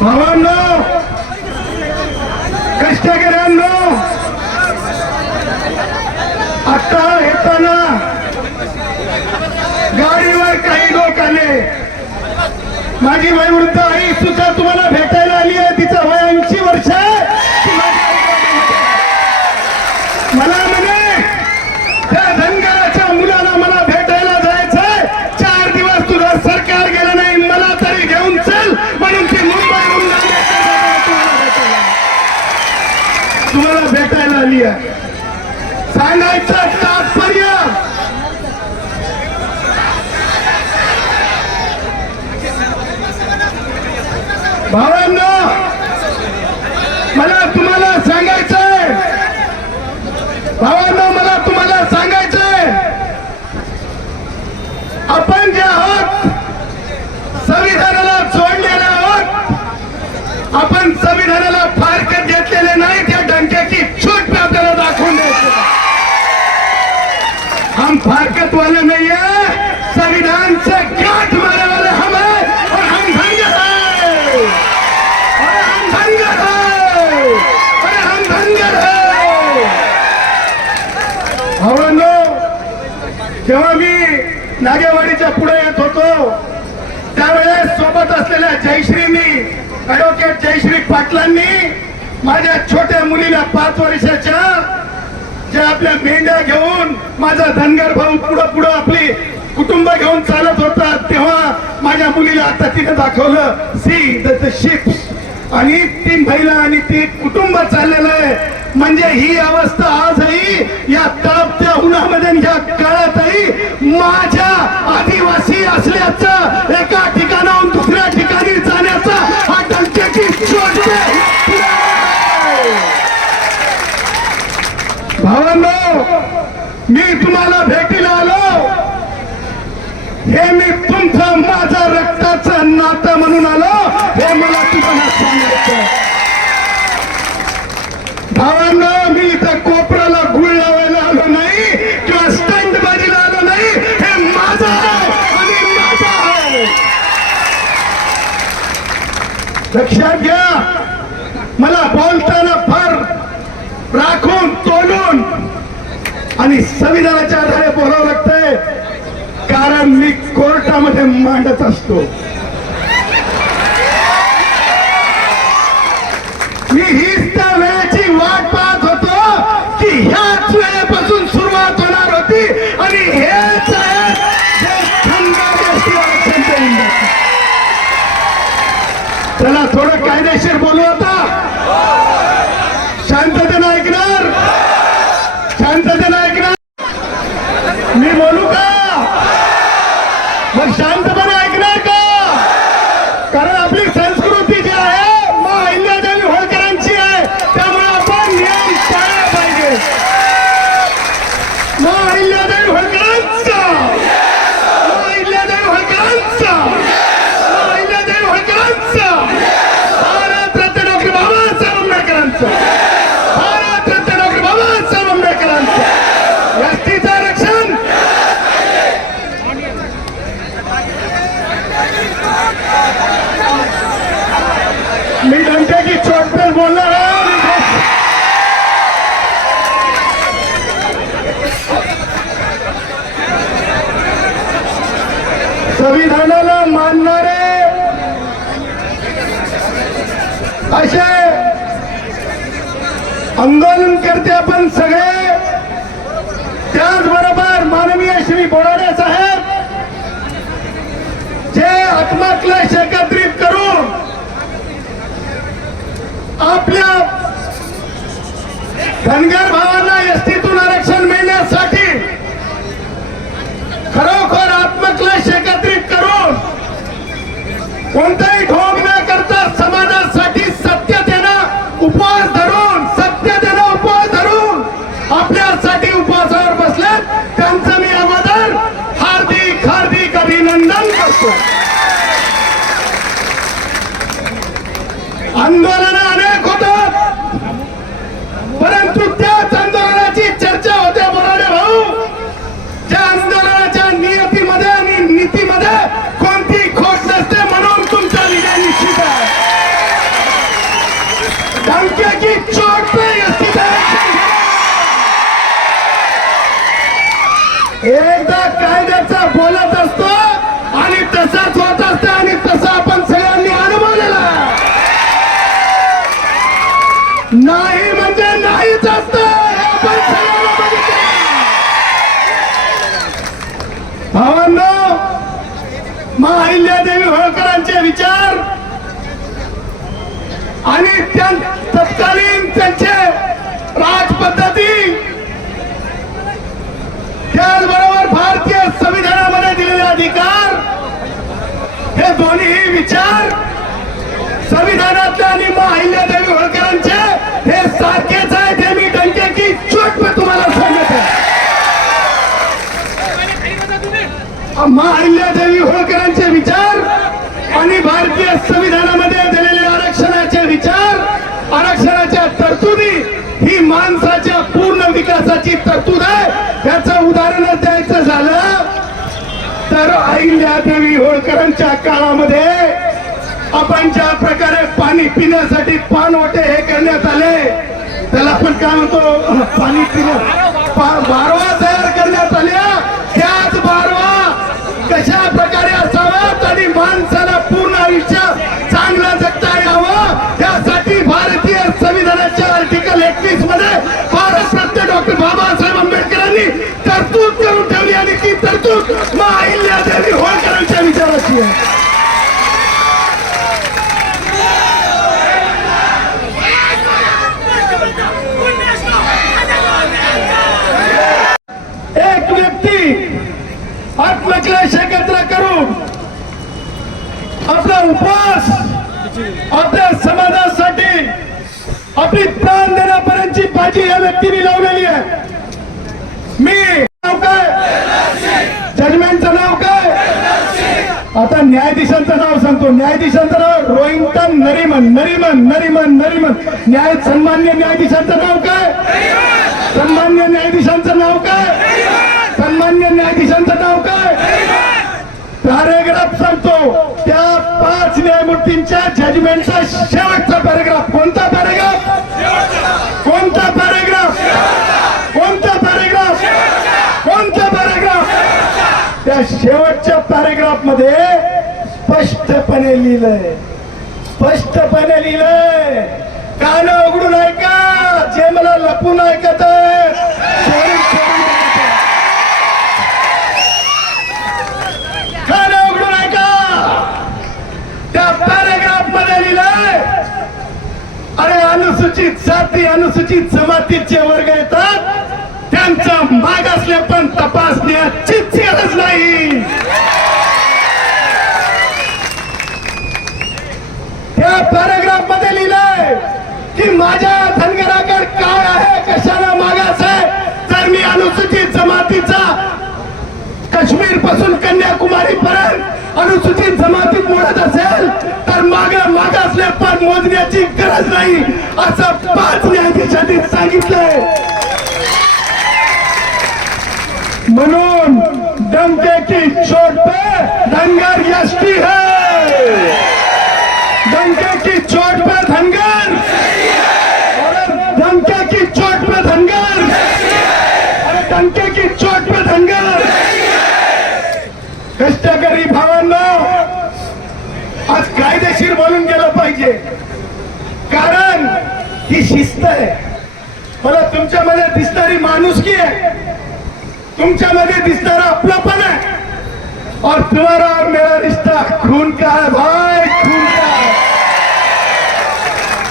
भावांनो, कष्टकऱ्यांनो, आता येताना गाडीवर काही लोक आले. माझी वयोवृद्ध आई सुद्धा तुम्हाला भेटायला आली आहे. तिचं वय 80 वर्ष आहे. मला म्हणे त्या धनगराच्या मुलाला मला भेटायला जायचंय. 4 दिवस तुझं सरकार गेलं नाही, मला तरी घेऊन चल म्हणून ती मुंबईहून तुम्हाला भेटायला आली आहे. सांगायचं तात्पर्य, भावांनो, मला तुम्हाला सांगायचंय, भावांनो, मला तुम्हाला सांगायचंय, आपण जे आहोत संविधानाला जोडलेले आहोत. आपण संविधानाला फारकत घेतलेले नाही. त्या डंक्याची छूट आपल्याला दाखवून द्यायची. हम फारकत वाले नहीं है, संविधान से गांठ मारने वाले हम हैं और हम धनगर हैं, और हम धनगर हैं, और हम धनगर हैं. भावांनो, जेव्हा मी नागेवाडीच्या पुढे येत होतो त्यावेळेस सोबत असलेल्या जयश्रींनी, ऍडव्होकेट जयश्री पाटलांनी माझ्या छोट्या मुलीला 5 वर्षाच्या ज्या आपल्या मेंढ्या घेऊन माझा धनगर भाऊ पुढं आपली कुटुंब घेऊन चालत होता, तेव्हा माझ्या मुलीला आता तिने दाखवलं सी द शिप्स, आणि ती महिला आणि ती कुटुंब चाललेलं आहे. म्हणजे ही अवस्था आजही या तापत्या उन्हामध्ये या काळातही माझ्या आदिवासी असल्याचं, एका ठिकाणाहून दुसऱ्या ठिकाणी जाण्याचा हा डंक्याची चोट आहे. भावांनो, मी तुम्हाला भेटीला आलो, हे मी तुमचं माझं रक्ताचं नातं म्हणून आलो, हे मला तुम्हाला सांगायचं. भावांनो, मी इथं कोपराला गुळ लावायला आलो नाही किंवा स्टंट बाजीला आलो नाही. हे माझं आहे आणि माझं आहे. लक्षात घ्या, मला बोलताना फार राखून तोलून आणि संविधानाच्या आधारे बोलावं लागतंय, कारण मी कोर्टामध्ये मांडत असतो. मी हीच त्या वेळेची वाट पाहत होतो की ह्याच वेळेपासून सुरुवात होणार होती आणि हेच आहे जे धनगर एसटी आरक्षण देऊन जातं. चला थोडं कायदेशीर बोलू आता. शांततेनं ऐकणार, शांततेनं ऐकणार. मी बोलू का? मग शांतपणे ऐकणार का? कार्यकर्ते आपण सगळे, त्याचबरोबर माननीय श्री बोराडे साहेब, जे आत्मक्लेश एकत्रित करून आपल्या धनगर भावांना एसटीतून आरक्षण मिळण्यासाठी खरोखर आत्मक्लेश एकत्रित करून कोणताही ढोंग न करता समाजासाठी सत्य देणं उपवास धरून, सत्य देणं उपवास धरून आपल्यासाठी उपवासावर बसले, त्यांचं मी अगोदर हार्दिक हार्दिक अभिनंदन करतो. आंदोलन अनेक होतात, परंतु त्याच आंदोलनाची चर्चा होते बोराडे भाऊ. त्या आंदोलनाच्या नियतीमध्ये आणि नीतीमध्ये कोणती खोट नसते, म्हणून तुमचा विजय निश्चित आहे. धमकी की चोट पे स्थित आहे. एकदा कायद्याचा बोलत असतो आणि तसाच होत असते, आणि तसं आपण सगळ्यांनी अनुभवलेला आहे. नाही म्हणजे नाहीच असतं, हे आपण सगळ्यांना बघितलं. भावांनो, अहिल्यादेवी होळकरांचे विचार आणि त्या तत्कालीन त्यांचे राजपद्धती, त्याचबरोबर भारतीय संविधानामध्ये दिलेले अधिकार, हे दोन्ही विचार संविधानातल्या आणि अहिल्यादेवी होळकरांचे हे सारखेच आहेत. हे मी डंक्याची चोट पे तुम्हाला सांगतो. अहिल्यादेवी होळकरांचे विचार आणि भारतीय संविधानामध्ये दिलेले आरक्षणाचे विचार, आरक्षणाच्या तरतुदी ही माणसाच्या पूर्ण विकासाची तरतूद आहे. याचं उदाहरण द्यायचं झालं तर अहिल्यादेवी होळकरांच्या काळामध्ये आपण ज्या प्रकारे पाणी पिण्यासाठी पाणवटे हे करण्यात आले, त्याला आपण काय म्हणतो, पाणी पिण्या बारवा तयार करण्यात आल्या. त्याच बारवा कशा प्रकारे असाव्यात आणि माणसाला पूर्ण आयुष्य चांगलं जगता यावं, त्यासाठी भारतीय संविधानाच्या आर्टिकल 31 मध्ये भारतरत्न डॉक्टर बाबासाहेब आंबेडकरांनी तरतूद करून ठेवली, आणि ती तरतूद अहिल्यादेवी होळकरांच्या विचाराची आहे. एक व्यक्ती आत्मक्लेश एकत्र करून आपला उपवास आपल्या समाजासाठी आपली प्राण देण्यापर्यंतची बाजी या व्यक्तीने लावलेली आहे. मी नाव काय, जजमेंटचं नाव काय, आता न्यायाधीशांचं नाव सांगतो. न्यायाधीशांचं नाव रोहिंग्टन नरीमन. नरीमन नरीमन नरीमन न्याय सन्मान्य न्यायाधीशांचं नाव काय, सन्मान्य न्यायाधीशांचं नाव काय, सन्मान्य न्यायाधीशांचं नाव काय. पॅरेग्राफ सांगतो. त्या 5 न्यायमूर्तींच्या जजमेंटचा शेवटचा पॅरेग्राफ. कोणता पॅरेग्राफ, कोणता पॅरेग्राफ, कोणता पॅरेग्राफ, कोणता पॅरेग्राफ. त्या शेवटच्या पॅरेग्राफ मध्ये स्पष्टपणे लिहिलंय, स्पष्टपणे लिहिलंय. कान उघडून ऐका, जे मला लपून ऐकत आहे, कान उघडून ऐका. त्या पॅरेग्राफ मध्ये लिहिलंय, अरे अनुसूचित जाती, अनुसूचित जमातीचे वर्ग येतात, त्यांचं मागासले पण तपासण्याचीच गरज नाही. त्या पॅरेग्राफ मध्ये लिहिलंय की माझ्या धनगराकडे काय आहे, कशाला मागास आहे. तर मी अनुसूचित जमातीचा काश्मीर पासून कन्याकुमारी पर्यंत अनुसूचित जमातीत मोडत असेल तर मागासले पण मोजण्याची गरज नाही, असं 5 न्यायाधीशांनी सांगितलंय. म्हणून डंके की चोट पे धनगर एसटी है, डंके की चोट पे धनगर, डंके की चोट पे धनगर, अरे डंके की चोट पे धनगर. कष्टकरी भावांनो, आज कायदेशीर बोलून गेलं पाहिजे, कारण ही शिस्त आहे. मला तुमच्यामध्ये दिसणारी माणुसकी आहे, तुमच्यामध्ये दिसणारा आपलापण आहे, और तुम्हारा और मेरा रिश्ता खून का है भाई, खून का है.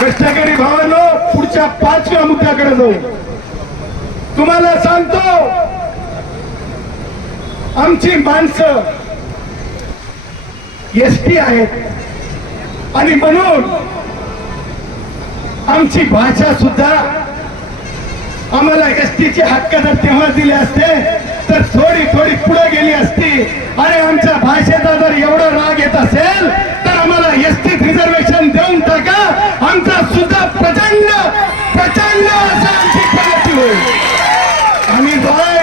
कष्टकरी भावांनो, पुढच्या 5व्या मुद्द्याकडे जाऊ. तुम्हाला सांगतो, आमची माणसं एसटी आहेत आणि म्हणून आमची भाषा सुद्धा, आम्हाला एसटीचे हक्क जर तेव्हा दिले असते तर थोडी थोडी पुढे गेली असती. आणि आमच्या भाषेचा जर एवढा राग येत असेल तर आम्हाला एसटी रिझर्वेशन देऊन टाका, आमचा सुद्धा प्रचंड प्रचंड असं आमची प्रगती होईल. आणि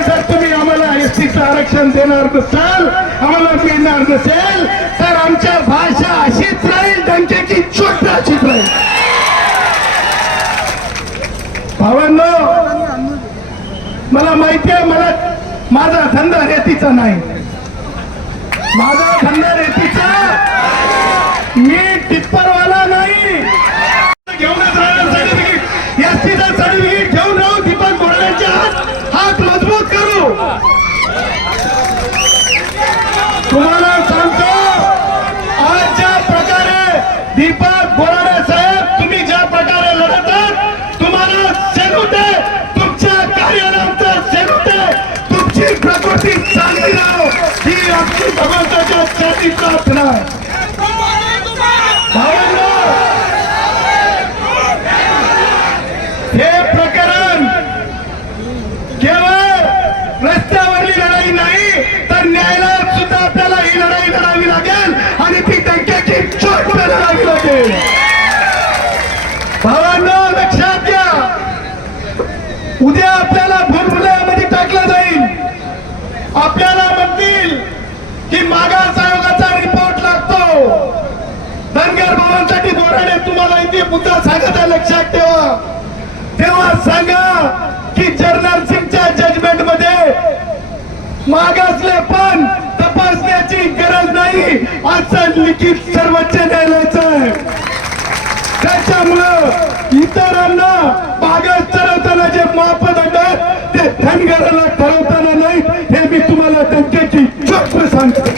जर तुम्ही आम्हाला एसटीचं आरक्षण देणार नसाल, आम्हाला मिळणार नसेल, तर आमच्या भाषा अशीच राहील, डंकेची चोट अशीच राहील. भावांनो, मला माहिती आहे, मला माझा धंदा रेतीचा नाही, माझा धंदा रेतीचा, मी टिप्परवाला नाही. घेऊनच राहणार सर्टिफिकेट, एसटीचं सर्टिफिकेट घेऊन राहू, दीपक बोर्डांच्या हात मजबूत करू. तुम्हाला सांगतो, आज ज्या प्रकारे दीपक बोराडे साहेब, तुम्ही ज्या प्रकारे लढतात, तुम्हाला सेल्यूट आहे, तुमच्या कार्याला आमचा सेल्यूट आहे. तुमची प्रकृती चांगली राहो ही आमची भगवंताच्या चरणी प्रार्थना आहे. भावांनो, हे प्रकरण केवळ रस्त्यावरली लढाई नाही, तर न्यायालयात सुद्धा आपल्याला ही लढाई लढावी लागेल आणि ती डंक्याची चोट लढावी लागेल. भावांनो, लक्षात घ्या, उद्या आपल्याला भुलभुलैयामध्ये टाकलं जाईल. आपल्याला म्हणतील की मागास आयोगाचा रिपोर्ट लागतो. धनगर भावांसाठी बोराडे तुम्हाला इथे मुद्दा सांगत आहे, लक्षात ठेवा. तेव्हा सांगा की जर्नल सिंगच्या जजमेंट मध्ये मागासले पण तपासण्याची गरज नाही असं लिखित सर्वोच्च न्यायालयाचं आहे. त्याच्यामुळं इतरांना मागास ठरवताना जे मापदंड आहेत ते धनगराला ठरवताना नाही, हे मी तुम्हाला त्यांच्याची चोख सांगतो.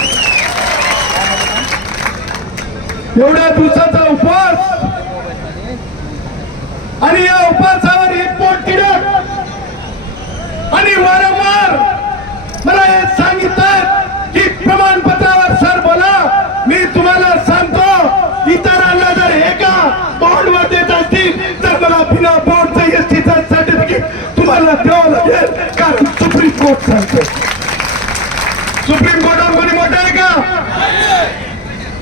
एवढ्या दिवसाचा उपवास आणि या उपवासावर एक पोट किडक आणि वारंवार मला हे सांगितलं की प्रमाणपत्रावर सर बोला. मी तुम्हाला सांगतो, इतरांना जर एका बॉन्डवर देत असतील तर मला बिना बॉन्डचं एसटीचं सर्टिफिकेट तुम्हाला द्यावं लागेल, कारण सुप्रीम कोर्ट सांगतो. सुप्रीम कोर्टात कोणी मोठं आहे का?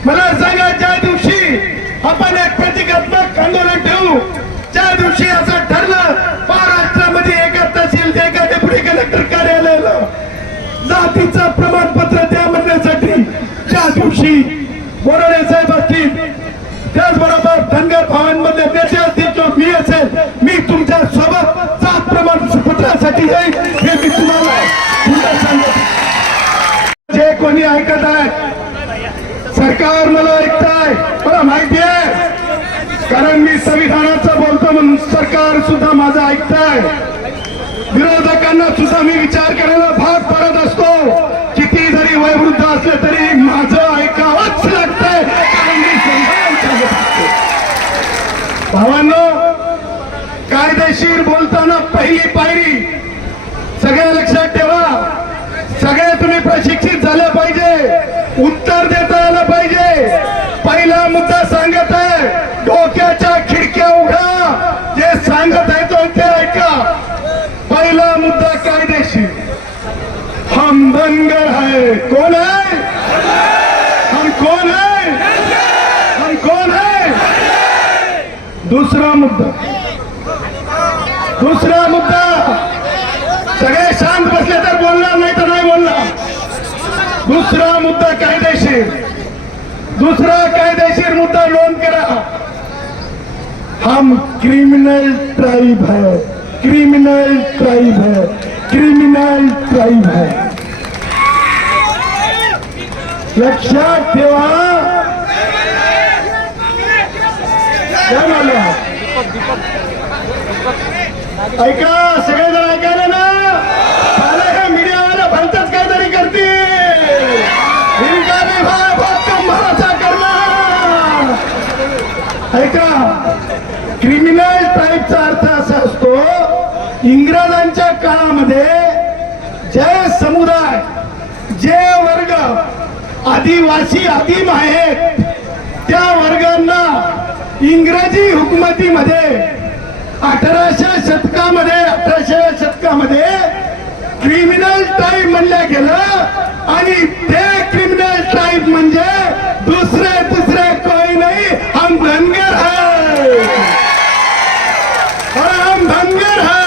मला सांगा, ज्या दिवशी आपण एक प्रतिकात्मक आंदोलन ठेवू, ज्या दिवशी असं ठरलं महाराष्ट्रामध्ये एका तहसील एका डेप्युटी कलेक्टर कार्यालयाला जातीचं प्रमाणपत्र द्या म्हणण्यासाठी, त्या दिवशी बोराडे साहेब असतील, त्याचबरोबर धनगर भावांमध्ये नेते असतील किंवा मी असेल, मी तुमच्या सोबत जात प्रमाणपत्रासाठी येईल, हे मी तुम्हाला पुन्हा सांगतो. जे कोणी ऐकत आहे, सरकार मला ऐकताय, मला माहिती आहे, कारण मी संविधानाचं बोलतो म्हणून सरकार सुद्धा माझं ऐकताय. विरोधकांना सुद्धा मी विचार करायला भाग पडत असतो. किती जरी वयोवृद्ध असले तरी माझं ऐकावंच लागतंय, कारण मी संविधान सांगत असतो. भावांनो, कायदेशीर बोलताना पहिली पायरी सगळ्या लक्षात ठेवा. सगळे तुम्ही प्रशिक्षित झाले पाहिजे, उत्तर देता आलं पाहिजे. पहिला मुद्दा सांगत आहे, डोक्याच्या खिडक्या उघडा, जे सांगत आहे तो ते ऐका. पहिला मुद्दा कायदेशीर, हम धनगर है. कौन है? हम कौन है? हम कौन है? दूसरा मुद्दा, दूसरा मुद्दा, सगळे शांत बसले तर बोलणार, नाही तर नाही बोलणार. दुसरा मुद्दा कायदेशीर, दूसरा कायदेशीर मुद्दा नोंद करा. हम क्रिमिनल ट्राइब है, क्रिमिनल ट्राइब है, क्रिमिनल ट्राइब है. लक्षात ठेवा. काय झालं? ऐका सगळेजण ऐकायला ना, साले हे मीडियावाले भलतच काहीतरी करतील, इनका भी भाई बहुत कम भरोसा करना. ऐका, क्रिमिनल टाईपचा अर्थ असा असतो, इंग्रजांच्या काळामध्ये जे समुदाय, जे वर्ग आदिवासी आदिम आहेत, त्या वर्गांना इंग्रजी हुकुमतीमध्ये 1800 शतकामध्ये क्रिमिनल टाईप म्हणलं गेलं. आणि ते क्रिमिनल टाईप म्हणजे दुसरे कोई नहीं, हम धनगर है, हम धनगर है.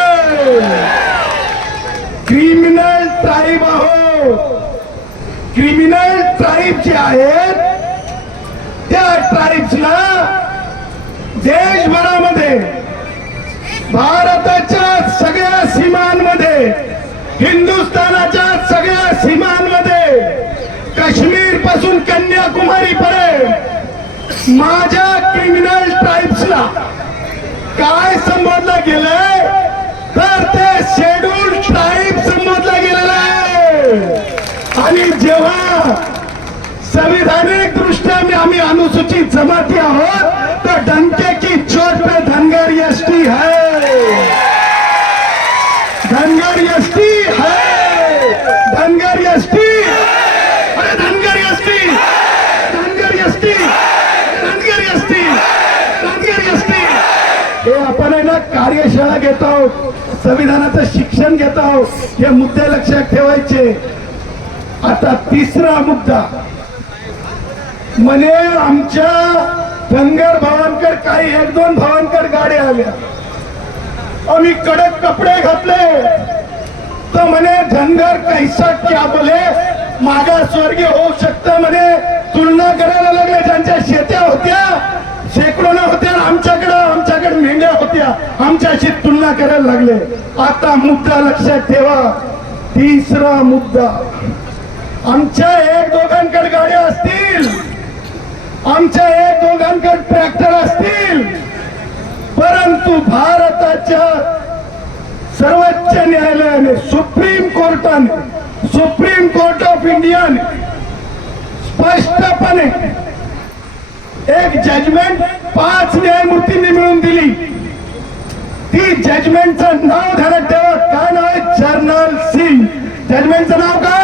क्रिमिनल ट्राईब आहोत. क्रिमिनल ट्राईब जे आहेत त्या ट्राईब्सला देशभरामध्ये, भारताच्या सगळ्या सीमांमध्ये, हिंदुस्थानाच्या सगळ्या सीमांमध्ये, काश्मीर पासून कन्याकुमारी पर्यंत माझ्या क्रिमिनल ट्राईब्सला काय संबोधलं गेलंय, तर ते शेड्यूल ट्राईब संबोधलं गेलेलं आहे. आणि जेव्हा संविधानिक दृष्ट्या आम्ही अनुसूचित जमाती आहोत, तर डंके की चोट पे धनगर एसटी है, धनगर एसटी है, धनगर एसटी, अरे Dhangar ST, Dhangar ST, Dhangar ST, Dhangar ST. हे आपण आहे ना कार्यशाळा घेत आहोत, संविधानाचं शिक्षण घेत आहोत, हे मुद्दे लक्षात ठेवायचे. आता तिसरा मुद्दा म्हणे, आमच्या धनगर भावांकडे काही 1-2 भावांकडे गाड्या आल्या, आम्ही कडक कपडे घातले, तर म्हणे धनगर कैसा क्या बोले, मागासवर्गीय होऊ शकतं म्हणे. तुलना करायला लागले, ज्यांच्या शेत्या होत्या शेकडोना होत्या, आमच्याकडे मेंढ्या होत्या, आमच्याशी तुलना करायला लागले. आता मुद्दा लक्षात ठेवा, तिसरा मुद्दा, आमच्या 1-2कडे गाड्या असतील, आमच्या 1-2कडे ट्रॅक्टर असतील, परंतु भारताच्या सर्वोच्च न्यायालयाने, सुप्रीम कोर्ट ऑफ इंडियाने स्पष्टपणे एक जजमेंट 5 न्यायमूर्तींनी मिळून दिली. ती जजमेंटचं नाव ध्यानात ठेवा, काय नाव आहे, जर्नल सिंग. जजमेंटचं नाव काय,